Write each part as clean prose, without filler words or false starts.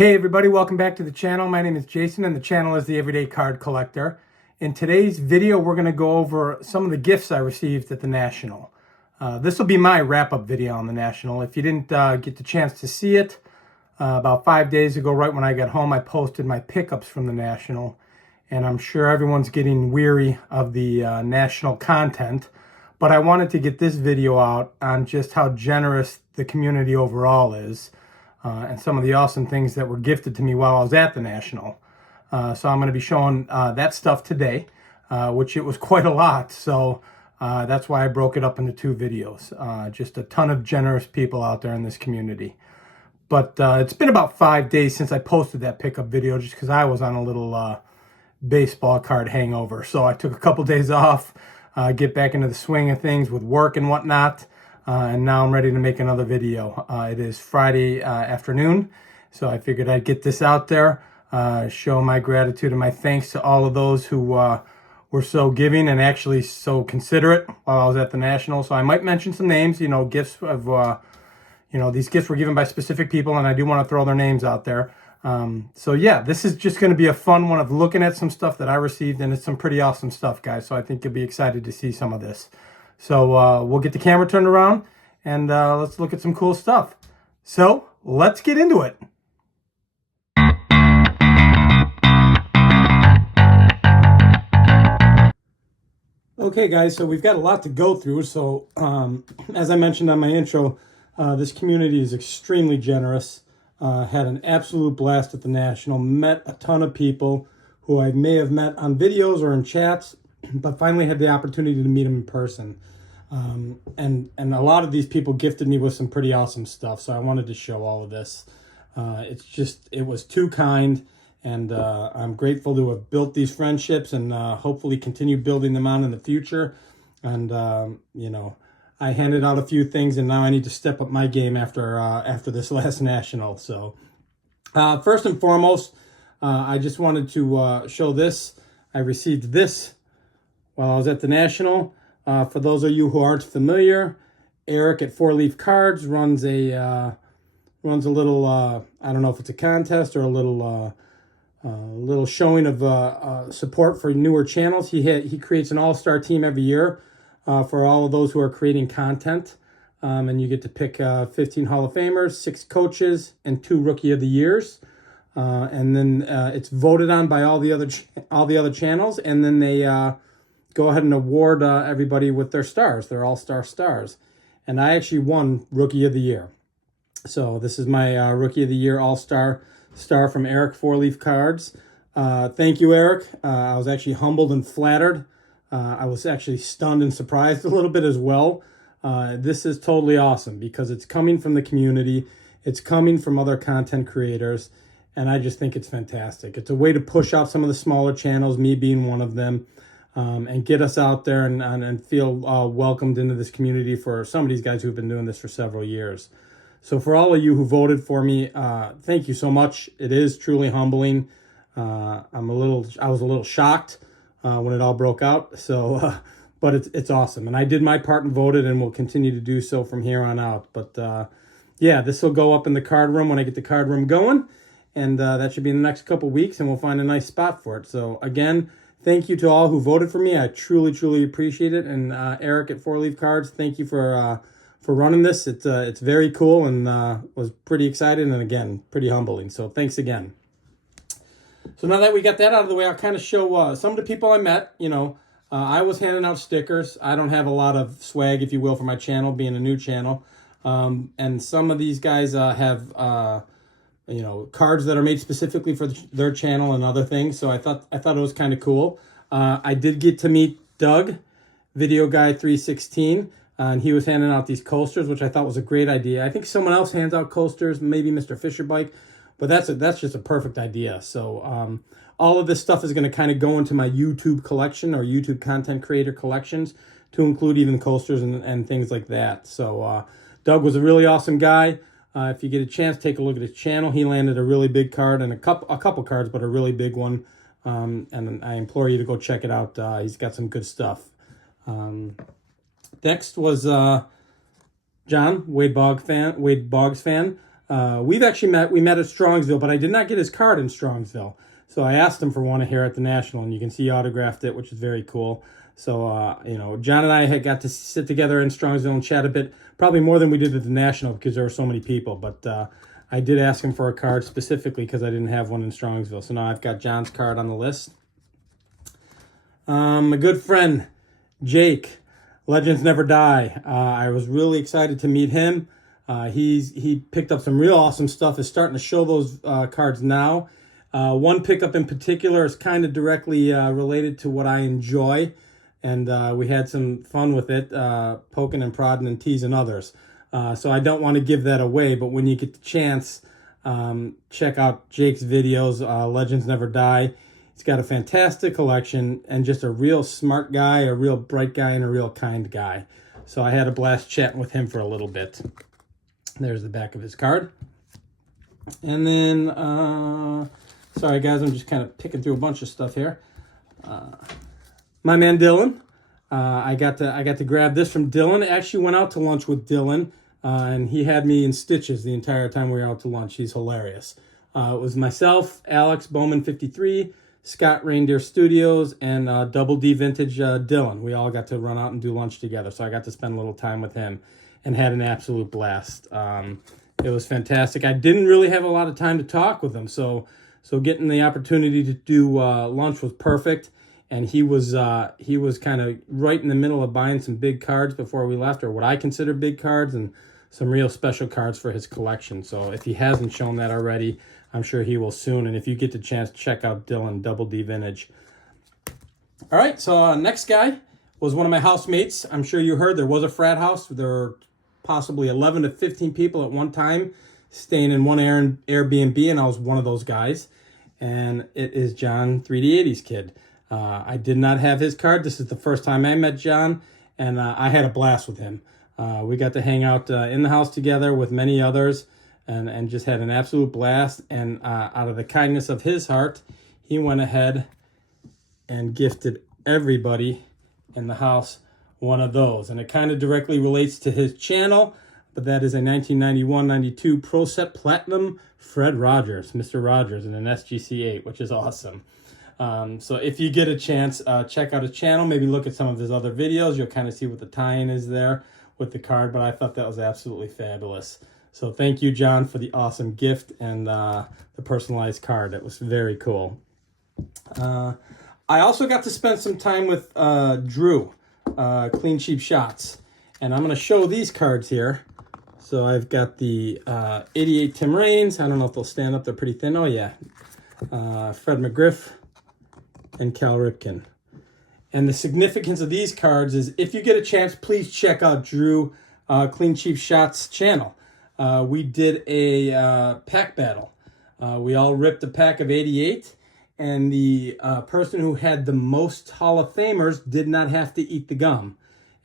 Hey everybody, welcome back to the channel. My name is Jason and the channel is The Everyday Card Collector. In today's video, we're going to go over some of the gifts I received at the National. This will be my wrap-up video on the National. If you didn't get the chance to see it, about 5 days ago, right when I got home, I posted my pickups from the National. And I'm sure everyone's getting weary of the National content, but I wanted to get this video out on just how generous the community overall is. And some of the awesome things that were gifted to me while I was at the National. So I'm going to be showing that stuff today, which it was quite a lot. So that's why I broke it up into two videos. Just a ton of generous people out there in this community. But it's been about 5 days since I posted that pickup video just because I was on a little baseball card hangover. So I took a couple days off, get back into the swing of things with work and whatnot. And now I'm ready to make another video. It is Friday afternoon, so I figured I'd get this out there, show my gratitude and my thanks to all of those who were so giving and actually so considerate while I was at the National. So I might mention some names, gifts of, these gifts were given by specific people, and I do want to throw their names out there. So yeah, this is just going to be a fun one of looking at some stuff that I received, and it's some pretty awesome stuff, guys. So I think you'll be excited to see some of this. So we'll get the camera turned around and let's look at some cool stuff. So let's get into it. Okay guys, so we've got a lot to go through. So as I mentioned on my intro, this community is extremely generous. Had an absolute blast at the National, met a ton of people who I may have met on videos or in chats, but finally had the opportunity to meet them in person. And a lot of these people gifted me with some pretty awesome stuff, so I wanted to show all of this. It was too kind, and I'm grateful to have built these friendships and hopefully continue building them on in the future. And I handed out a few things, and now I need to step up my game after this last National. So first and foremost, I just wanted to show this. I received this while I was at the National. For those of you who aren't familiar, Eric at 4 Leaf Cards runs a little I don't know if it's a contest or a little showing of support for newer channels. He creates an all-star team every year for all of those who are creating content, and you get to pick 15 Hall of Famers, 6 coaches, and 2 Rookie of the Years, and then it's voted on by all the other channels, and then they go ahead and award everybody with their stars, their all-star stars. And I actually won Rookie of the Year. So this is my Rookie of the Year all-star star from Eric 4 Leaf Cards. Thank you, Eric. I was actually humbled and flattered. I was actually stunned and surprised a little bit as well. This is totally awesome because it's coming from the community. It's coming from other content creators. And I just think it's fantastic. It's a way to push out some of the smaller channels, me being one of them. And get us out there and feel welcomed into this community for some of these guys who've been doing this for several years. So for all of you who voted for me, thank you so much. It is truly humbling. I was a little shocked when it all broke out. So, but it's awesome. And I did my part and voted, and will continue to do so from here on out. But yeah, this will go up in the card room when I get the card room going. And that should be in the next couple weeks, and we'll find a nice spot for it. So again, thank you to all who voted for me. I truly, truly appreciate it. And Eric at 4 Leaf Cards, thank you for running this. It's very cool and was pretty exciting and, again, pretty humbling. So thanks again. So now that we got that out of the way, I'll kind of show some of the people I met. I was handing out stickers. I don't have a lot of swag, if you will, for my channel, being a new channel. And some of these guys have cards that are made specifically for their channel and other things. So I thought it was kind of cool. I did get to meet Doug, Video Guy 316, and he was handing out these coasters, which I thought was a great idea. I think someone else hands out coasters, maybe Mr. Fisher Bike, but that's just a perfect idea. So all of this stuff is going to kind of go into my YouTube collection or YouTube content creator collections, to include even coasters and things like that. So Doug was a really awesome guy. If you get a chance, take a look at his channel. He landed a really big card and a couple cards, but a really big one. And I implore you to go check it out. He's got some good stuff. Next was John, Wade Boggs fan. we've actually met. We met at Strongsville, but I did not get his card in Strongsville. So I asked him for one here at the National, and you can see he autographed it, which is very cool. So, you know, John and I had got to sit together in Strongsville and chat a bit, probably more than we did at the National because there were so many people. But I did ask him for a card specifically because I didn't have one in Strongsville. So now I've got John's card on the list. My good friend, Jake, Legends Never Die. I was really excited to meet him. He picked up some real awesome stuff. Is starting to show those cards now. One pickup in particular is kind of directly related to what I enjoy. And we had some fun with it, poking and prodding and teasing others. So I don't want to give that away, but when you get the chance, check out Jake's videos, Legends Never Die. He's got a fantastic collection and just a real smart guy, a real bright guy, and a real kind guy. So I had a blast chatting with him for a little bit. There's the back of his card. And then, sorry guys, I'm just kind of picking through a bunch of stuff here. My man Dylan. I got to grab this from Dylan. I actually went out to lunch with Dylan, and he had me in stitches the entire time we were out to lunch. He's hilarious. It was myself, Alex Bowman 53, Scott Reindeer Studios, and Double D Vintage Dylan. We all got to run out and do lunch together, so I got to spend a little time with him and had an absolute blast. It was fantastic. I didn't really have a lot of time to talk with him, so getting the opportunity to do lunch was perfect. And he was kind of right in the middle of buying some big cards before we left, or what I consider big cards, and some real special cards for his collection. So if he hasn't shown that already, I'm sure he will soon. And if you get the chance, check out Dylan, Double D Vintage. All right, so next guy was one of my housemates. I'm sure you heard there was a frat house. There were possibly 11 to 15 people at one time staying in one Airbnb, and I was one of those guys. And it is John 3D80's kid. I did not have his card. This is the first time I met John, and I had a blast with him. We got to hang out in the house together with many others, and just had an absolute blast. And out of the kindness of his heart, he went ahead and gifted everybody in the house one of those. And it kind of directly relates to his channel, but that is a 1991-92 Pro Set Platinum Fred Rogers, Mr. Rogers, in an SGC8, which is awesome. So if you get a chance, check out his channel, maybe look at some of his other videos. You'll kind of see what the tie-in is there with the card, but I thought that was absolutely fabulous. So thank you, John, for the awesome gift and the personalized card. That was very cool. I also got to spend some time with Drew, Clean Cheap Shots, and I'm going to show these cards here. So I've got the 88 Tim Raines. I don't know if they'll stand up. They're pretty thin. Oh, yeah. Fred McGriff and Cal Ripken. And the significance of these cards is, if you get a chance, please check out Drew Clean Cheap Shots channel. We did a pack battle. We all ripped a pack of 88, and the person who had the most Hall of Famers did not have to eat the gum.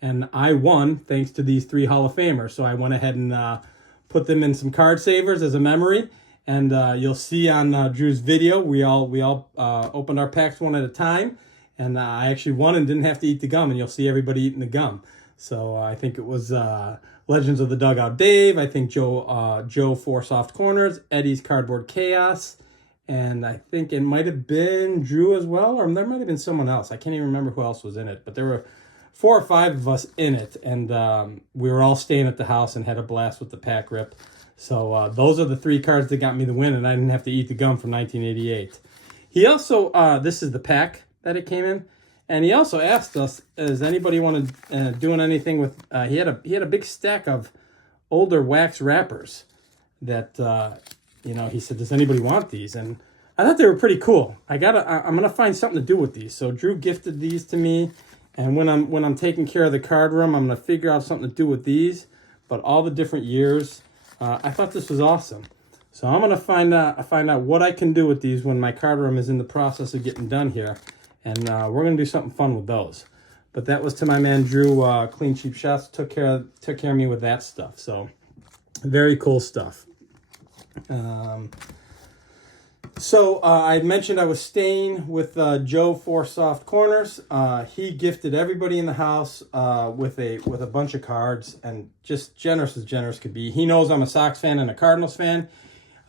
And I won thanks to these 3 Hall of Famers. So I went ahead and put them in some card savers as a memory. And you'll see on Drew's video, we all opened our packs one at a time, and I actually won and didn't have to eat the gum. And you'll see everybody eating the gum. So I think it was Legends of the Dugout Dave. I think Joe 4 Soft Corners, Eddie's Cardboard Chaos, and I think it might have been Drew as well, or there might have been someone else. I can't even remember who else was in it, but there were 4 or 5 of us in it, and we were all staying at the house and had a blast with the pack rip. So those are the 3 cards that got me the win, and I didn't have to eat the gum from 1988. He also, this is the pack that it came in, and he also asked us, does anybody want to doing anything with, he had a big stack of older wax wrappers that, he said, does anybody want these? And I thought they were pretty cool. I'm going to find something to do with these. So Drew gifted these to me, and when I'm taking care of the card room, I'm going to figure out something to do with these, but all the different years. I thought this was awesome. So I'm going to find out what I can do with these when my card room is in the process of getting done here. And we're going to do something fun with those. But that was to my man Drew, Clean Cheap Shots, took care of me with that stuff. So very cool stuff. So I had mentioned I was staying with Joe for Soft Corners. He gifted everybody in the house with a bunch of cards, and just generous as generous could be. He knows I'm a Sox fan and a Cardinals fan.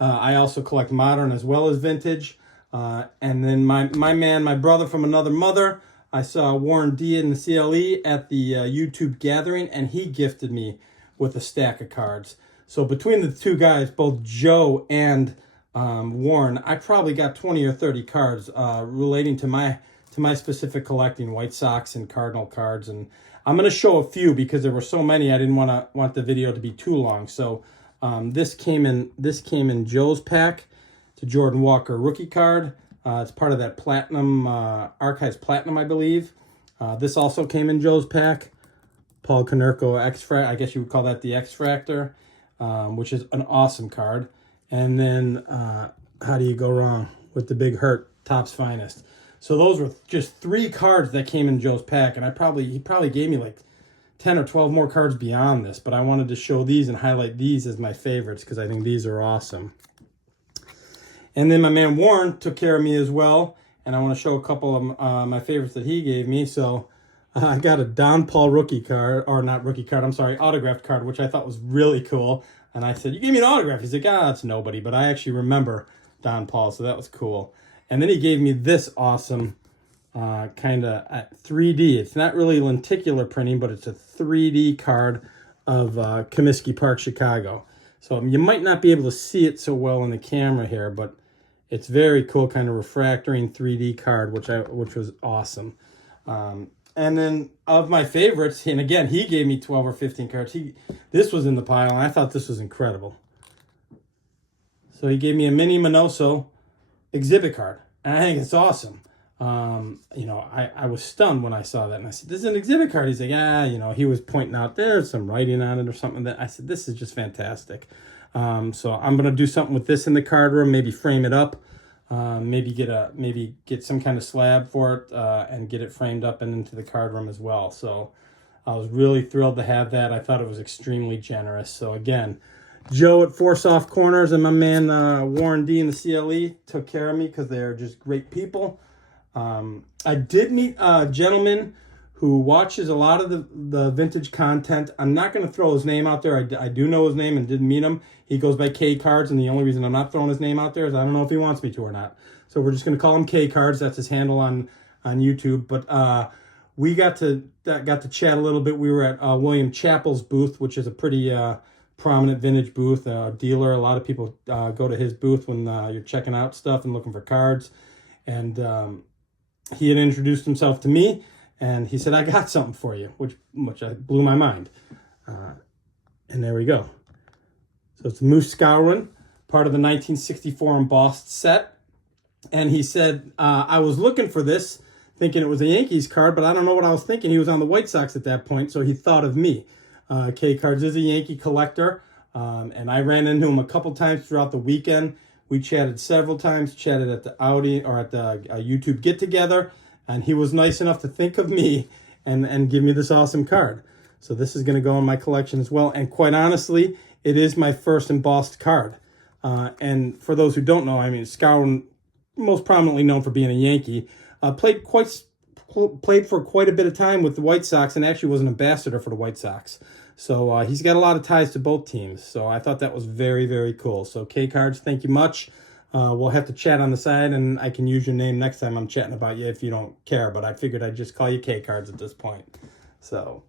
I also collect modern as well as vintage. And then my brother from another mother, I saw Warren D in the CLE at the YouTube gathering, and he gifted me with a stack of cards. So between the two guys, both Joe and Warren, I probably got 20 or 30 cards relating to my specific collecting, White Sox and Cardinal cards. And I'm going to show a few because there were so many I didn't want the video to be too long. So this came in Joe's pack. It's a Jordan Walker rookie card. It's part of that Platinum Archives Platinum, I believe. This also came in Joe's pack. Paul Konerko X-Fractor, I guess you would call that the X-Fractor, which is an awesome card. And then, how do you go wrong with the Big Hurt Topps Finest? So those were just 3 cards that came in Joe's pack, and he probably gave me like 10 or 12 more cards beyond this, but I wanted to show these and highlight these as my favorites because I think these are awesome. And then my man Warren took care of me as well, and I want to show a couple of my favorites that he gave me. So I got a Don Paul rookie card, or not rookie card, I'm sorry, autographed card, which I thought was really cool. And I said, "You gave me an autograph." He's like, "It's nobody," but I actually remember Don Paul, so that was cool. And then he gave me this awesome kind of 3D. It's not really lenticular printing, but it's a 3D card of Comiskey Park, Chicago. So you might not be able to see it so well in the camera here, but it's very cool, kind of refractoring 3D card, which was awesome. And then of my favorites, and again, he gave me 12 or 15 cards. This was in the pile, and I thought this was incredible. So he gave me a Mini Minoso exhibit card, and I think it's awesome. I was stunned when I saw that, and I said, "This is an exhibit card." He's like, he was pointing out there's some writing on it or something. That I said, "This is just fantastic." So I'm gonna do something with this in the card room, maybe frame it up. Maybe get some kind of slab for it and get it framed up and into the card room as well. So I was really thrilled to have that. I thought it was extremely generous. So again, Joe at 4 Soft Corners and my man Warren D in the CLE took care of me because they're just great people. I did meet a gentleman who watches a lot of the vintage content. I'm not going to throw his name out there. I do know his name and did meet him. He goes by Kcards, and the only reason I'm not throwing his name out there is I don't know if he wants me to or not. So we're just going to call him Kcards. That's his handle on YouTube. But we got to chat a little bit. We were at William Chappell's booth, which is a pretty prominent vintage booth, dealer. A lot of people go to his booth when you're checking out stuff and looking for cards. And he had introduced himself to me. And he said, "I got something for you," which blew my mind. And there we go. So it's Moose Scourin, part of the 1964 embossed set. And he said, "I was looking for this, thinking it was a Yankees card, but I don't know what I was thinking." He was on the White Sox at that point, so he thought of me. Kcards is a Yankee collector, and I ran into him a couple times throughout the weekend. We chatted several times, chatted at the Audi or at the YouTube get-together. And he was nice enough to think of me and give me this awesome card. So this is going to go in my collection as well. And quite honestly, it is my first embossed card. And for those who don't know, Scourin, most prominently known for being a Yankee, played for quite a bit of time with the White Sox and actually was an ambassador for the White Sox. So he's got a lot of ties to both teams. So I thought that was very, very cool. So Kcards, thank you much. We'll have to chat on the side, and I can use your name next time I'm chatting about you if you don't care. But I figured I'd just call you Kcards at this point. So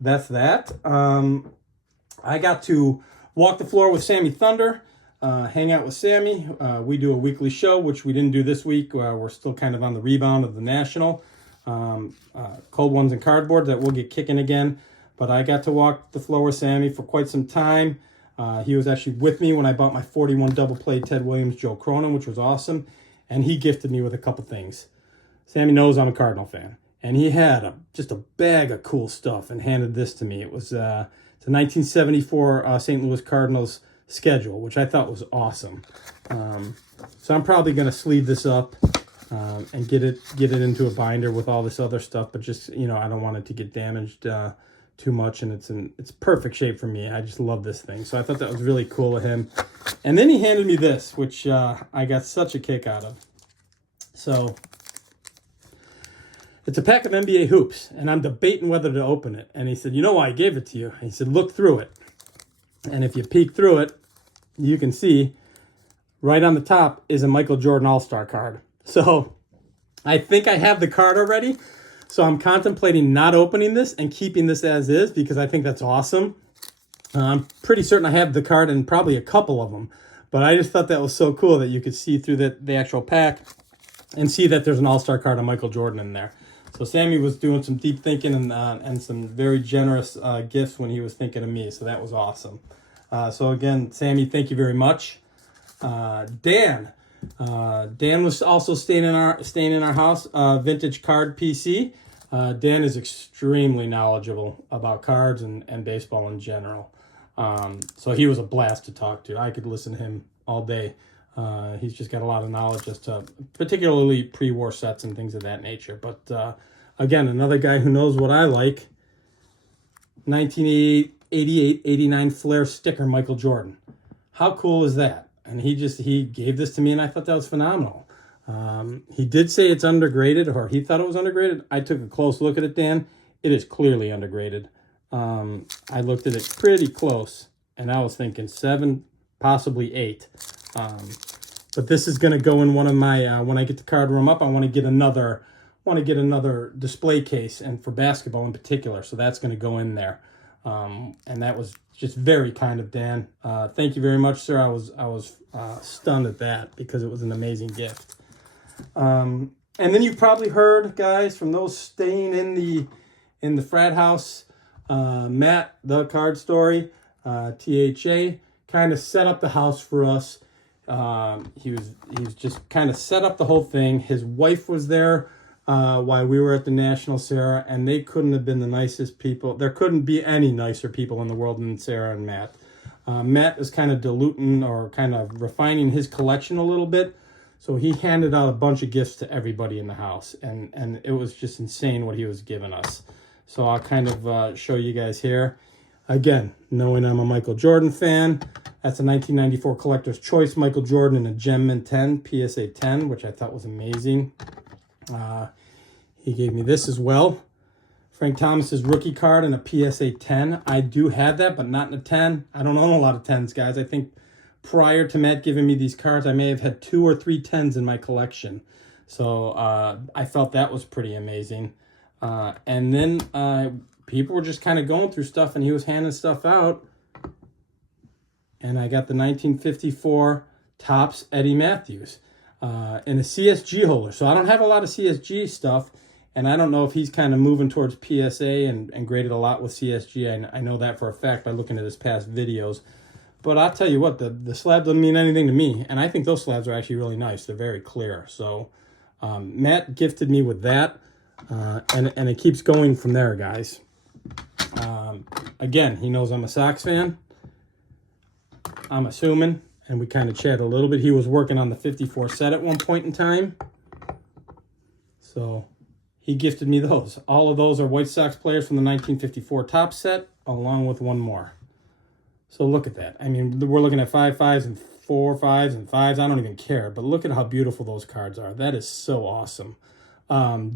that's that. I got to walk the floor with Sammy Thunder, hang out with Sammy. We do a weekly show, which we didn't do this week. We're still kind of on the rebound of the National. Cold Ones and Cardboard that will get kicking again. But I got to walk the floor with Sammy for quite some time. He was actually with me when I bought my 41 double play Ted Williams Joe Cronin, which was awesome. And he gifted me with a couple things. Sammy knows I'm a Cardinal fan. And he had just a bag of cool stuff and handed this to me. It was it's a 1974 St. Louis Cardinals schedule, which I thought was awesome. So I'm probably going to sleeve this up get it into a binder with all this other stuff. But just, I don't want it to get damaged too much, and it's perfect shape for me. I just love this thing. So I thought that was really cool of him. And then he handed me this, which I got such a kick out of. So it's a pack of NBA hoops, and I'm debating whether to open it. And he said, you know why I gave it to you? And he said, look through it. And if you peek through it, you can see right on the top is a Michael Jordan All-Star card. So I think I have the card already. So I'm contemplating not opening this and keeping this as is because I think that's awesome. I'm pretty certain I have the card and probably a couple of them. But I just thought that was so cool that you could see through the actual pack and see that there's an All-Star card of Michael Jordan in there. So Sammy was doing some deep thinking and some very generous gifts when he was thinking of me. So that was awesome. So again, Sammy, thank you very much. Dan was also staying in our house. Vintage Card PC. Dan is extremely knowledgeable about cards and baseball in general. So he was a blast to talk to. I could listen to him all day. He's just got a lot of knowledge as to particularly pre-war sets and things of that nature. But again, another guy who knows what I like. 1988-89 Flair sticker Michael Jordan. How cool is that? And he gave this to me, and I thought that was phenomenal. He did say it's undergraded, or he thought it was undergraded. I took a close look at it, Dan. It is clearly undergraded. I looked at it pretty close, and I was thinking 7, possibly 8. But this is going to go in one of my, when I get the card room up, I want to get another display case, and for basketball in particular. So that's going to go in there. And that was just very kind of Dan. Thank you very much, sir. I was stunned at that because it was an amazing gift. And then you probably heard, guys, from those staying in the frat house, Matt, the card story, THA, kind of set up the house for us. He was just kind of set up the whole thing. His wife was there while we were at the National, Sarah, and they couldn't have been the nicest people. There couldn't be any nicer people in the world than Sarah and Matt. Matt is kind of diluting or kind of refining his collection a little bit. So he handed out a bunch of gifts to everybody in the house, and it was just insane what he was giving us. So I'll kind of show you guys here. Again, knowing I'm a Michael Jordan fan, that's a 1994 Collector's Choice Michael Jordan in a Gem Mint 10, PSA 10, which I thought was amazing. He gave me this as well. Frank Thomas's rookie card in a PSA 10. I do have that, but not in a 10. I don't own a lot of 10s, guys. I think prior to Matt giving me these cards, I may have had 2 or 3 10s in my collection. So I felt that was pretty amazing. And then people were just kind of going through stuff, and he was handing stuff out. And I got the 1954 Topps Eddie Matthews in a CSG holder. So I don't have a lot of CSG stuff, and I don't know if he's kind of moving towards PSA and graded a lot with CSG. I know that for a fact by looking at his past videos. But I'll tell you what, the slab doesn't mean anything to me, and I think those slabs are actually really nice. They're very clear. So Matt gifted me with that, and it keeps going from there, guys. Again, he knows I'm a Sox fan, I'm assuming, and we kind of chat a little bit. He was working on the 54 set at one point in time. So he gifted me those. All of those are White Sox players from the 1954 Topps set, along with one more. So look at that. I mean, we're looking at 5 5s and 4 5s and 5s. I don't even care. But look at how beautiful those cards are. That is so awesome.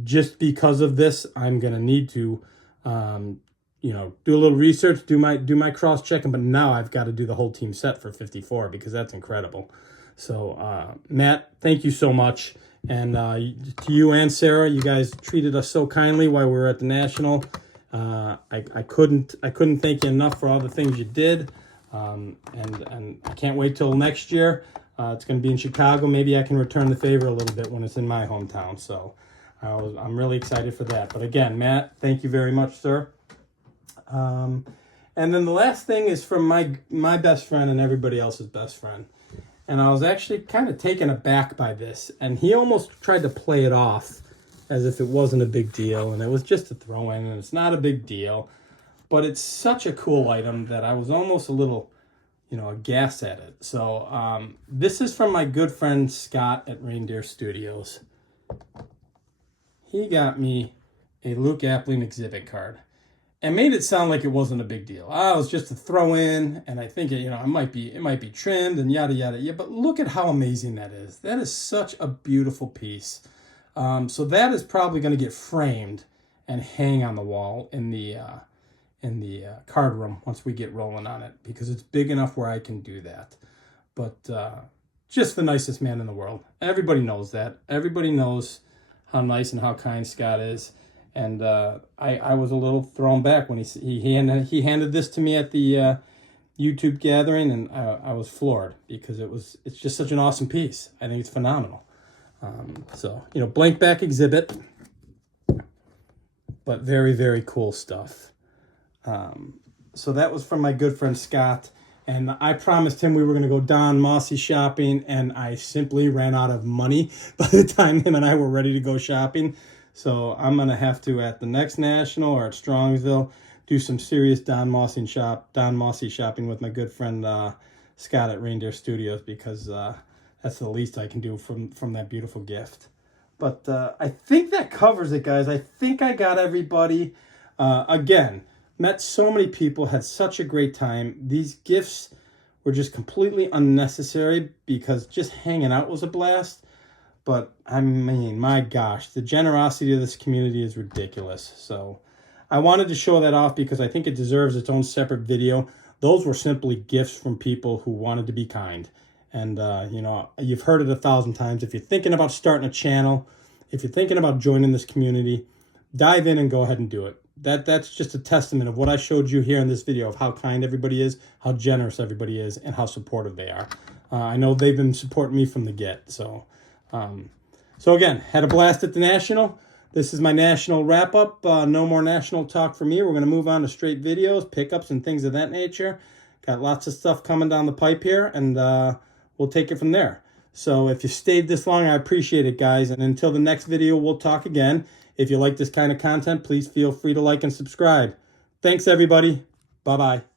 Just because of this, I'm going to need to, do a little research, do my cross-checking. But now I've got to do the whole team set for 54 because that's incredible. So, Matt, thank you so much. And to you and Sarah, you guys treated us so kindly while we were at the National. I couldn't thank you enough for all the things you did. And I can't wait till next year. It's going to be in Chicago. Maybe I can return the favor a little bit when it's in my hometown. So I'm really excited for that. But again, Matt, thank you very much, sir. And then the last thing is from my best friend and everybody else's best friend. And I was actually kind of taken aback by this. And he almost tried to play it off as if it wasn't a big deal. And it was just a throw-in, and it's not a big deal. But it's such a cool item that I was almost a little, aghast at it. So this is from my good friend Scott at Reindeer Studios. He got me a Luke Appling exhibit card. and made it sound like it wasn't a big deal. It was just a throw in, and I think it might be trimmed and yada yada. Yeah, but look at how amazing that is. That is such a beautiful piece. So that is probably going to get framed and hang on the wall in the card room once we get rolling on it, because it's big enough where I can do that. But just the nicest man in the world. Everybody knows that. Everybody knows how nice and how kind Scott is. And I was a little thrown back when he handed this to me at the YouTube gathering, and I was floored, because it's just such an awesome piece. I think it's phenomenal. So, blank back exhibit, but very, very cool stuff. So that was from my good friend Scott, and I promised him we were going to go Don Mossy shopping, and I simply ran out of money by the time him and I were ready to go shopping. So I'm going to have to, at the next National or at Strongsville, do some serious Don Mossy shopping with my good friend Scott at Reindeer Studios, because that's the least I can do from that beautiful gift. But I think that covers it, guys. I think I got everybody. Again, met so many people, had such a great time. These gifts were just completely unnecessary, because just hanging out was a blast. But, I mean, my gosh, the generosity of this community is ridiculous. So I wanted to show that off, because I think it deserves its own separate video. Those were simply gifts from people who wanted to be kind. And, you've heard it 1,000 times. If you're thinking about starting a channel, if you're thinking about joining this community, dive in and go ahead and do it. That's just a testament of what I showed you here in this video, of how kind everybody is, how generous everybody is, and how supportive they are. I know they've been supporting me from the get. So again, had a blast at the National. This is my National wrap-up. No more National talk for me. We're going to move on to straight videos, pickups, and things of that nature. Got lots of stuff coming down the pipe here, and we'll take it from there. So if you stayed this long, I appreciate it, guys. And until the next video, we'll talk again. If you like this kind of content, please feel free to like and subscribe. Thanks, everybody. Bye-bye.